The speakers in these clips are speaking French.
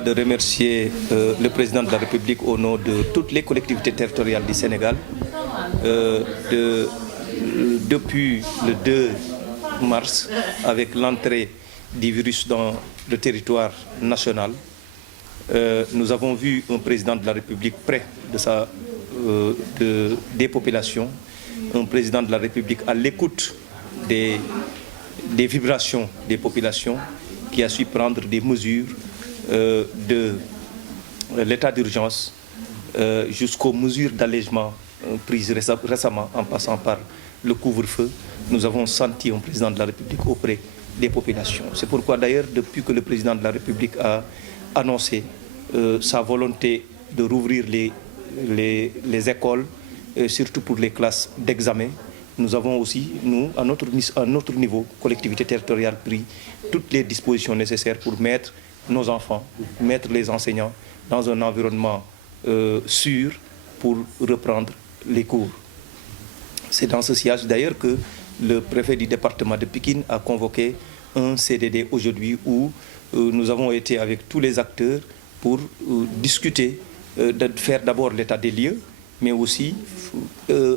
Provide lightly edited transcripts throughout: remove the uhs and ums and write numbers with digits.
Permettez-moi de remercier le président de la République au nom de toutes les collectivités territoriales du Sénégal. Depuis le 2 mars, avec l'entrée du virus dans le territoire national, nous avons vu un président de la République près des populations, un président de la République à l'écoute des vibrations des populations, qui a su prendre des mesures de l'état d'urgence jusqu'aux mesures d'allègement prises récemment en passant par le couvre-feu. Nous avons senti un président de la République auprès des populations. C'est pourquoi d'ailleurs, depuis que le président de la République a annoncé sa volonté de rouvrir les écoles, surtout pour les classes d'examen, nous avons aussi, nous, à notre niveau, collectivité territoriale, pris toutes les dispositions nécessaires pour mettre nos enfants, mettre les enseignants dans un environnement sûr pour reprendre les cours. C'est dans ce sillage d'ailleurs que le préfet du département de Pikine a convoqué un CDD aujourd'hui où nous avons été avec tous les acteurs pour discuter, de faire d'abord l'état des lieux, mais aussi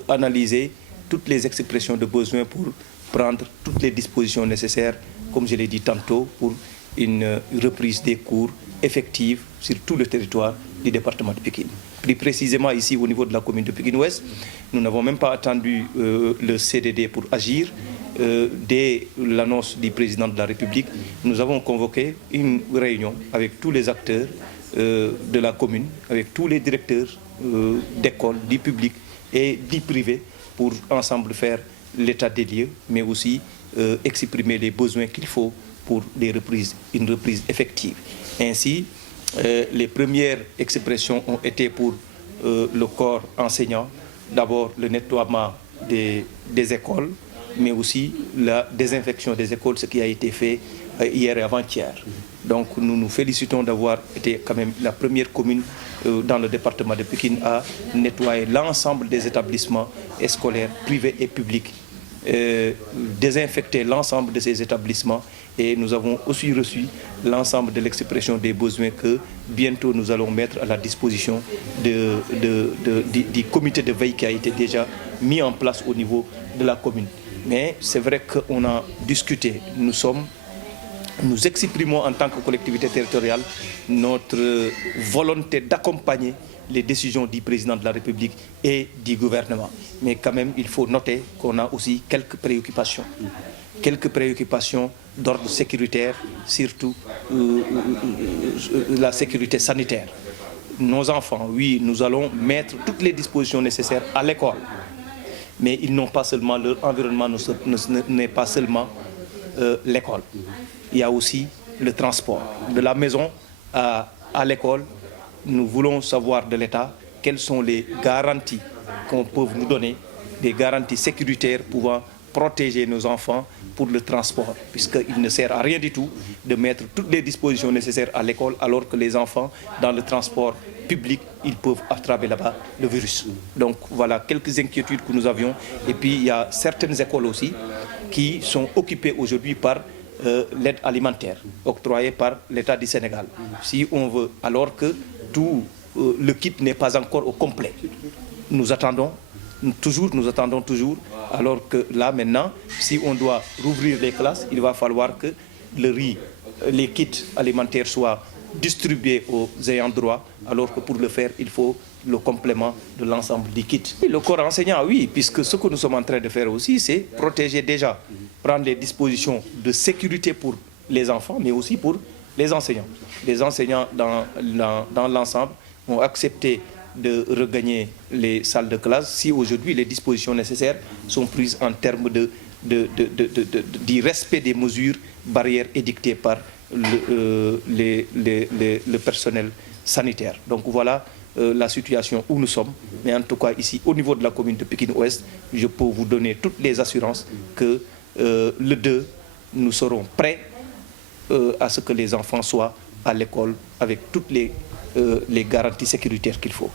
analyser toutes les expressions de besoin pour prendre toutes les dispositions nécessaires, comme je l'ai dit tantôt, pour une reprise des cours effective sur tout le territoire du département de Pikine. Plus précisément ici au niveau de la commune de Pikine-Ouest, nous n'avons même pas attendu le CDD pour agir. Dès l'annonce du président de la République, nous avons convoqué une réunion avec tous les acteurs de la commune, avec tous les directeurs d'écoles, du public et du privé, pour ensemble faire l'état des lieux, mais aussi exprimer les besoins qu'il faut pour une reprise effective. Ainsi, les premières expressions ont été pour le corps enseignant, d'abord le nettoiement des écoles, mais aussi la désinfection des écoles, ce qui a été fait hier et avant-hier. Donc nous nous félicitons d'avoir été quand même la première commune dans le département de Pikine à nettoyer l'ensemble des établissements scolaires privés et publics, désinfecter l'ensemble de ces établissements, et nous avons aussi reçu l'ensemble de l'expression des besoins que bientôt nous allons mettre à la disposition du comité de veille qui a été déjà mis en place au niveau de la commune. Mais c'est vrai qu'on a discuté, nous exprimons en tant que collectivité territoriale notre volonté d'accompagner les décisions du président de la République et du gouvernement. Mais quand même, il faut noter qu'on a aussi quelques préoccupations d'ordre sécuritaire, surtout la sécurité sanitaire. Nos enfants, oui, nous allons mettre toutes les dispositions nécessaires à l'école, mais ils n'ont pas seulement, leur environnement n'est pas seulement l'école. Il y a aussi le transport. De la maison à l'école, nous voulons savoir de l'État quelles sont les garanties qu'on peut nous donner, des garanties sécuritaires pouvant protéger nos enfants pour le transport, puisqu'il ne sert à rien du tout de mettre toutes les dispositions nécessaires à l'école alors que les enfants, dans le transport public, ils peuvent attraper là-bas le virus. Donc voilà quelques inquiétudes que nous avions. Et puis il y a certaines écoles aussi qui sont occupées aujourd'hui par l'aide alimentaire octroyée par l'État du Sénégal. Si on veut, alors que tout le kit n'est pas encore au complet. Nous attendons toujours, alors que là maintenant, si on doit rouvrir les classes, il va falloir que le riz, les kits alimentaires soient distribués aux ayants droit, alors que pour le faire, il faut le complément de l'ensemble du kit. Et le corps enseignant, oui, puisque ce que nous sommes en train de faire aussi, c'est protéger déjà, prendre les dispositions de sécurité pour les enfants, mais aussi pour les enseignants. Les enseignants dans l'ensemble ont accepté de regagner les salles de classe si aujourd'hui les dispositions nécessaires sont prises en termes du respect des mesures barrières édictées par le personnel sanitaire. Donc voilà la situation où nous sommes. Mais en tout cas ici, au niveau de la commune de Pikine-Ouest, je peux vous donner toutes les assurances que le 2, nous serons prêts à ce que les enfants soient à l'école avec toutes les garanties sécuritaires qu'il faut.